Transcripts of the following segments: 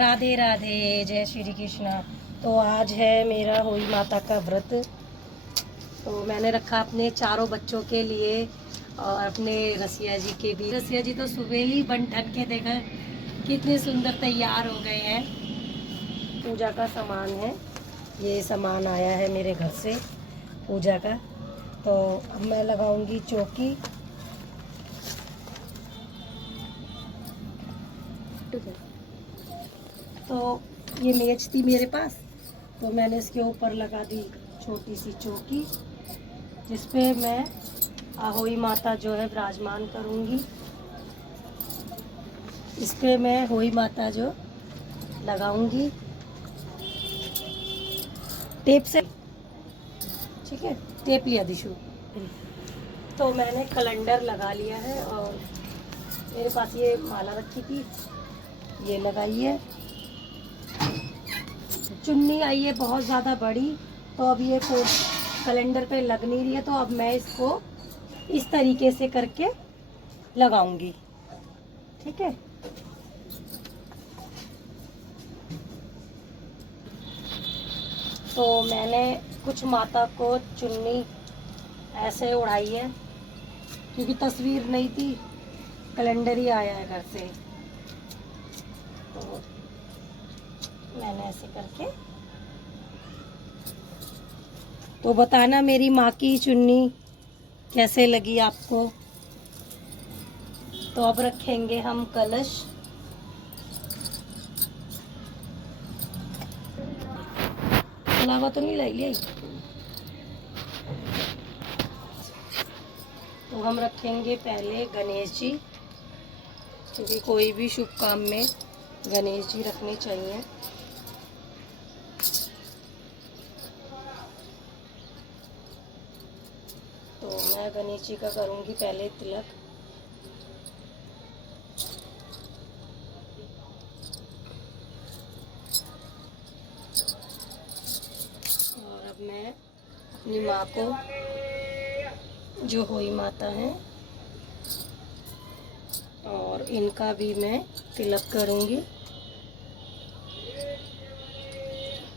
राधे राधे, जय श्री कृष्णा। तो आज है मेरा होई माता का व्रत। तो मैंने रखा अपने चारों बच्चों के लिए और अपने रसिया जी के भी। रसिया जी तो सुबह ही बन ठन के देखा कितने सुंदर तैयार हो गए हैं। पूजा का सामान है, ये सामान आया है मेरे घर से पूजा का। तो अब मैं लगाऊंगी चौकी। तो ये मेज थी मेरे पास, तो मैंने इसके ऊपर लगा दी छोटी सी चौकी, जिसपे मैं आहोई माता जो है विराजमान करूंगी। इस पे मैं होई माता जो लगाऊंगी टेप से, ठीक है। टेप लिया दिशु। तो मैंने कैलेंडर लगा लिया है और मेरे पास ये माला रखी थी, ये लगाई है। चुन्नी आई है बहुत ज़्यादा बड़ी, तो अब ये कैलेंडर पे लग नहीं रही है, तो अब मैं इसको इस तरीके से करके लगाऊंगी, ठीक है। तो मैंने कुछ माता को चुन्नी ऐसे उड़ाई है, क्योंकि तस्वीर नहीं थी, कैलेंडर ही आया है घर से। तो मैंने ऐसे करके, तो बताना मेरी माँ की चुन्नी कैसे लगी आपको। तो अब रखेंगे हम कलश। अलावा तो नहीं लाई लिया। तो हम रखेंगे पहले गणेश जी, क्योंकि कोई भी शुभ काम में गणेश जी रखने चाहिए। तो मैं गणेश जी का करूँगी पहले तिलक। और अब मैं अपनी माँ को, जो होई माता है, और इनका भी मैं तिलक करूँगी।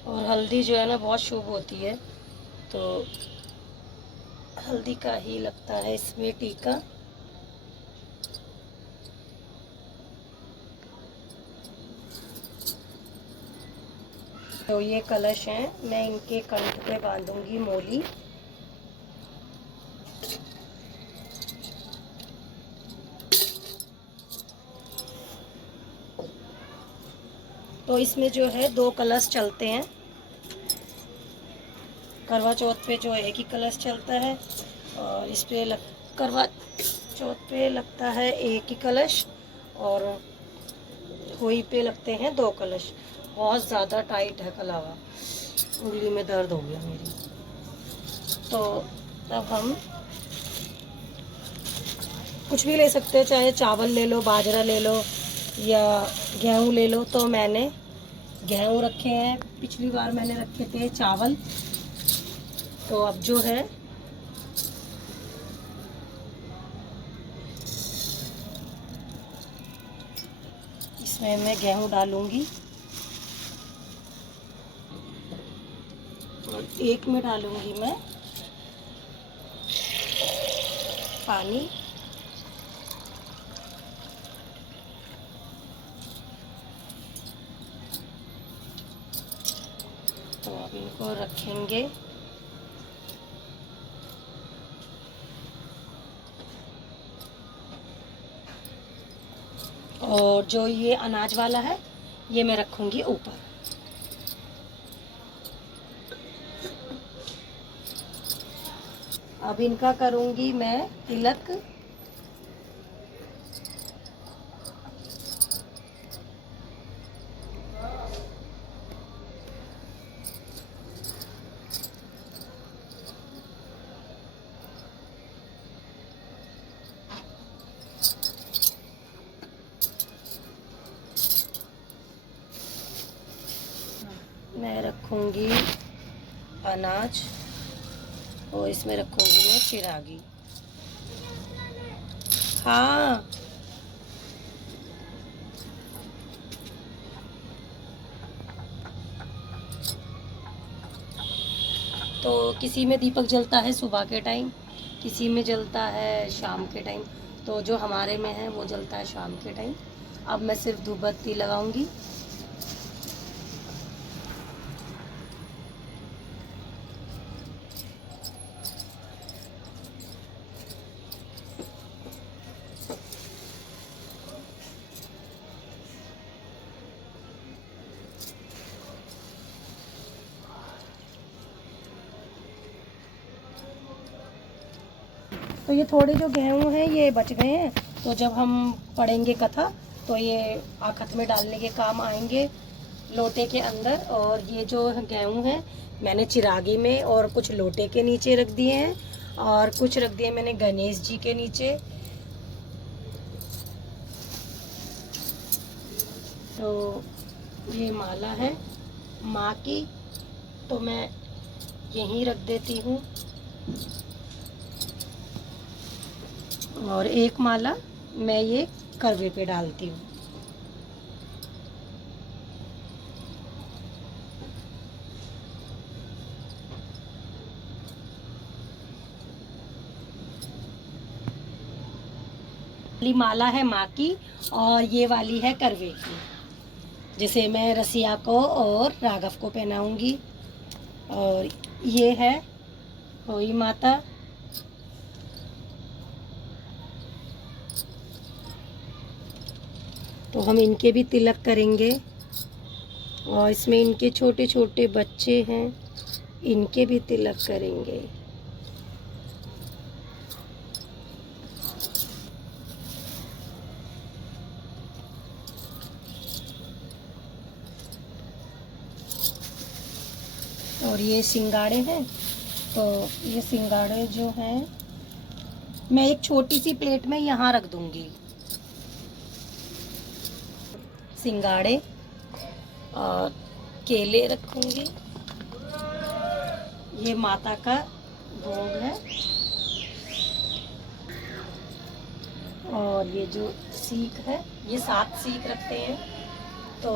और हल्दी जो है ना बहुत शुभ होती है, तो हल्दी का ही लगता है इसमें टीका। तो ये कलश हैं, मैं इनके कंठ पे बांधूंगी मोली। तो इसमें जो है 2 कलश चलते हैं। करवा चौथ पे जो एक ही कलश चलता है, और इस पे करवा चौथ पे लगता है एक ही कलश, और होई पे लगते हैं 2 कलश। बहुत ज़्यादा टाइट है कलावा, उंगली में दर्द हो गया मेरी। तो अब हम कुछ भी ले सकते हैं, चाहे चावल ले लो, बाजरा ले लो, या गेहूँ ले लो। तो मैंने गेहूँ रखे हैं, पिछली बार मैंने रखे थे चावल। तो अब जो है इसमें मैं गेहूँ डालूंगी, और एक में डालूंगी मैं पानी। तो अब इनको रखेंगे। और जो ये अनाज वाला है, ये मैं रखूंगी ऊपर। अब इनका करूंगी मैं तिलक। मैं रखूंगी अनाज, और इसमें रखूंगी मैं चिरागी। हाँ, तो किसी में दीपक जलता है सुबह के टाइम, किसी में जलता है शाम के टाइम। तो जो हमारे में है वो जलता है शाम के टाइम। अब मैं सिर्फ धूप बत्ती लगाऊंगी। तो ये थोड़े जो गेहूँ हैं ये बच गए हैं, तो जब हम पढ़ेंगे कथा तो ये आखत में डालने के काम आएंगे लोटे के अंदर। और ये जो गेहूँ हैं मैंने चिरागी में और कुछ लोटे के नीचे रख दिए हैं, और कुछ रख दिए मैंने गणेश जी के नीचे। तो ये माला है माँ की, तो मैं यहीं रख देती हूँ। और एक माला मैं ये करवे पे डालती हूँ। वाली माला है माँ की, और ये वाली है करवे की, जिसे मैं रसिया को और राघव को पहनाऊंगी। और ये है होई माता। तो हम इनके भी तिलक करेंगे, और इसमें इनके छोटे छोटे बच्चे हैं, इनके भी तिलक करेंगे। और ये सिंगाड़े हैं, तो ये सिंगाड़े जो हैं मैं एक छोटी सी प्लेट में यहाँ रख दूंगी। सिंगाड़े और केले रखूंगी। ये माता का भोग है। और ये जो सीख है, ये 7 सीख रखते हैं। तो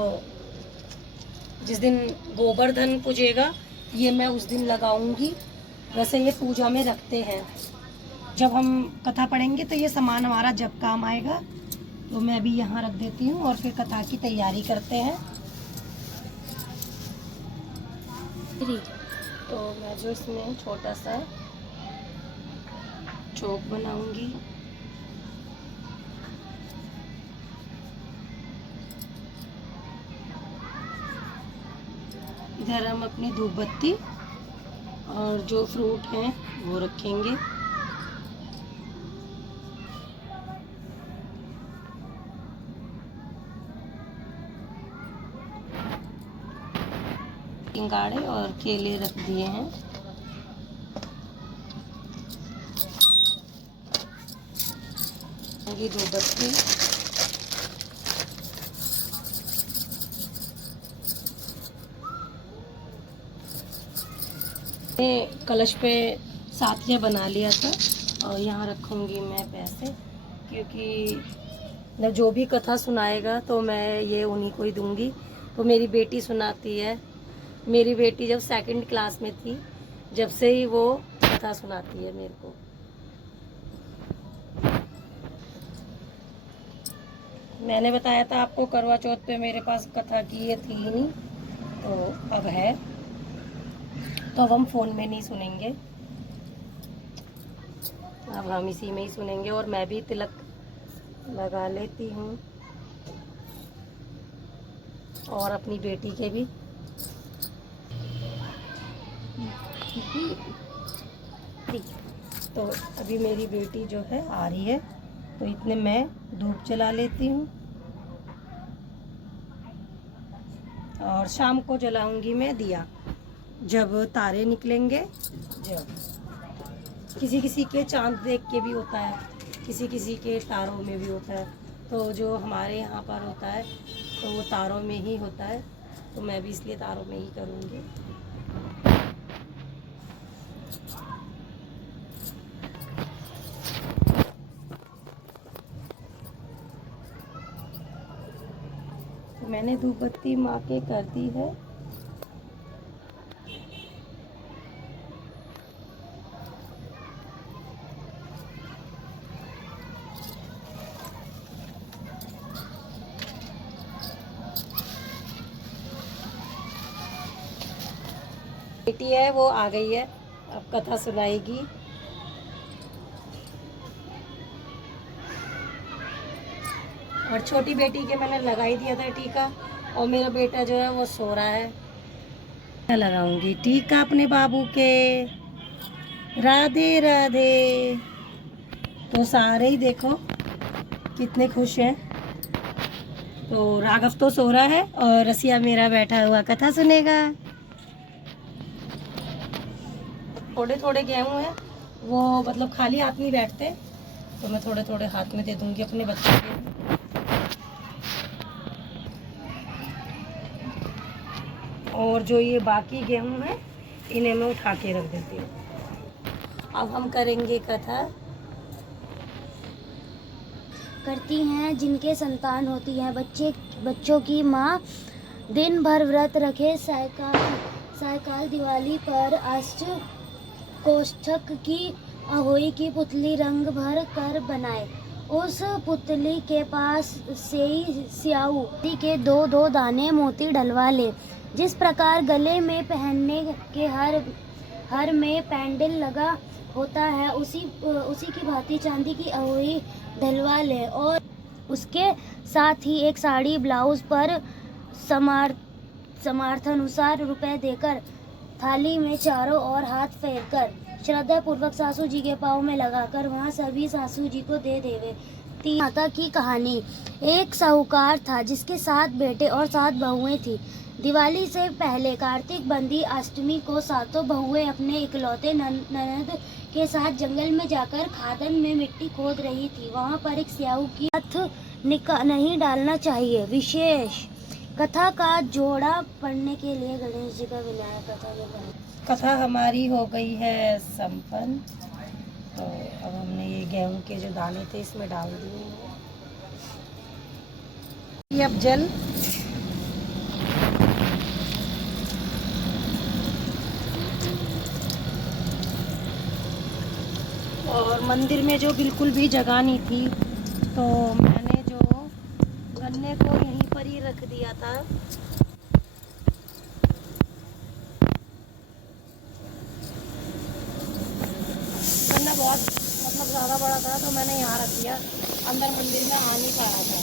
जिस दिन गोवर्धन पूजेगा ये मैं उस दिन लगाऊंगी। वैसे ये पूजा में रखते हैं, जब हम कथा पढ़ेंगे तो ये सामान हमारा जब काम आएगा। तो मैं अभी यहाँ रख देती हूँ और फिर कथा की तैयारी करते हैं। तो मैं जो इसमें छोटा सा चौक बनाऊंगी। इधर हम अपनी धूप बत्ती और जो फ्रूट हैं वो रखेंगे। सिंगाड़े और केले रख दिए हैं। ये धूप बत्ती, कलश पे साथिया बना लिया था, और यहाँ रखूँगी मैं पैसे, क्योंकि जो भी कथा सुनाएगा तो मैं ये उन्हीं को ही दूंगी। तो मेरी बेटी सुनाती है। मेरी बेटी जब 2nd क्लास में थी जब से ही वो कथा सुनाती है मेरे को। मैंने बताया था आपको करवा चौथ पे मेरे पास कथा की ये थी ही नहीं, तो अब है। तो अब हम फ़ोन में नहीं सुनेंगे, अब हम इसी में ही सुनेंगे। और मैं भी तिलक लगा लेती हूँ, और अपनी बेटी के भी। तो अभी मेरी बेटी जो है आ रही है, तो इतने मैं धूप जला लेती हूँ। और शाम को जलाऊंगी मैं दिया, जब तारे निकलेंगे। जब किसी किसी के चांद देख के भी होता है, किसी किसी के तारों में भी होता है। तो जो हमारे यहाँ पर होता है तो वो तारों में ही होता है, तो मैं भी इसलिए तारों में ही करूँगी। तो मैंने धूप बत्ती माँ के कर दी है। बेटी है वो आ गई है, अब कथा सुनाएगी। और छोटी बेटी के मैंने लगा ही दिया था टीका, और मेरा बेटा जो है वो सो रहा है। मैं लगाऊंगी टीका अपने बाबू के। राधे राधे। तो सारे ही देखो कितने खुश हैं। तो राघव तो सो रहा है और रसिया मेरा बैठा हुआ कथा सुनेगा। थोड़े थोड़े गेहूं हैं, वो मतलब खाली हाथ नहीं बैठते, तो मैं थोड़े थोड़े हाथ में दे दूंगी अपने बच्चों के। और जो ये बाकी गेहूं है इन्हें मैं उठा के रख देती हूँ। अब हम करेंगे कथा। करती हैं जिनके संतान होती है बच्चों की माँ दिन भर व्रत रखे सायकाल दिवाली पर अष्ट कोष्ठक की अहोई की पुतली रंग भर कर बनाए। उस पुतली के पास से ही स्याऊ के दो दो दाने मोती डलवा ले। जिस प्रकार गले में पहनने के हर में पैंडल लगा होता है, उसी की भांति चांदी की अहोई डलवा ले और उसके साथ ही एक साड़ी ब्लाउज पर समार्थानुसार रुपए देकर थाली में चारों ओर हाथ फेरकर श्रद्धा पूर्वक सासू जी के पाँव में लगाकर वहाँ सभी सासू जी को दे देवे। माता की कहानी। एक साहूकार था जिसके 7 बेटे और 7 बहुएं थी। दिवाली से पहले कार्तिक बंदी अष्टमी को सातों बहुएं अपने इकलौते ननद के साथ जंगल में जाकर खादन में मिट्टी खोद रही थी। वहाँ पर एक स्याऊ की हाथ नहीं डालना चाहिए। विशेष कथा का जोड़ा पढ़ने के लिए गणेश जी का विनायक कथा हमारी हो गई है संपन्न। तो अब हमने ये गेहूं के जो दाने थे इसमें डाल दिए। ये अब जल और मंदिर में जो बिल्कुल भी जगह नहीं थी, तो मैंने जो गन्ने को यहीं पर ही रख दिया था। गन्ना बहुत मतलब ज़्यादा बड़ा था, तो मैंने यहाँ रख दिया। अंदर मंदिर में आ नहीं पाया था,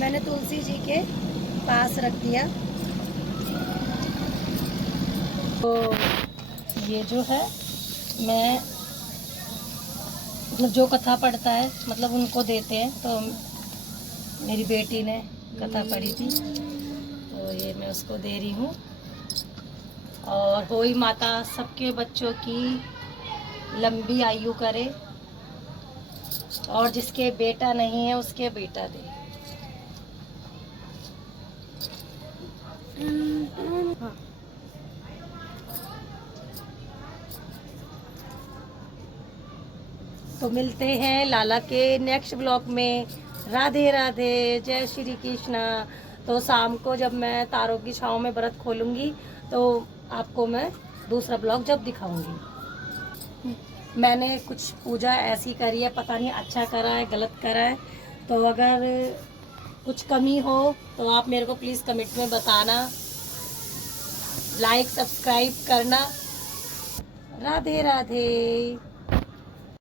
मैंने तुलसी जी के पास रख दिया। तो ये जो है मैं मतलब जो कथा पढ़ता है मतलब उनको देते हैं। तो मेरी बेटी ने कथा पढ़ी थी, तो ये मैं उसको दे रही हूँ। और होई माता सबके बच्चों की लंबी आयु करे, और जिसके बेटा नहीं है उसके बेटा दे। तो मिलते हैं लाला के नेक्स्ट ब्लॉग में। राधे राधे, जय श्री कृष्णा। तो शाम को जब मैं तारों की छाँव में व्रत खोलूँगी तो आपको मैं दूसरा ब्लॉग जब दिखाऊंगी। मैंने कुछ पूजा ऐसी करी है, पता नहीं अच्छा करा है गलत करा है। तो अगर कुछ कमी हो तो आप मेरे को प्लीज़ कमेंट में बताना, लाइक सब्सक्राइब करना। राधे राधे।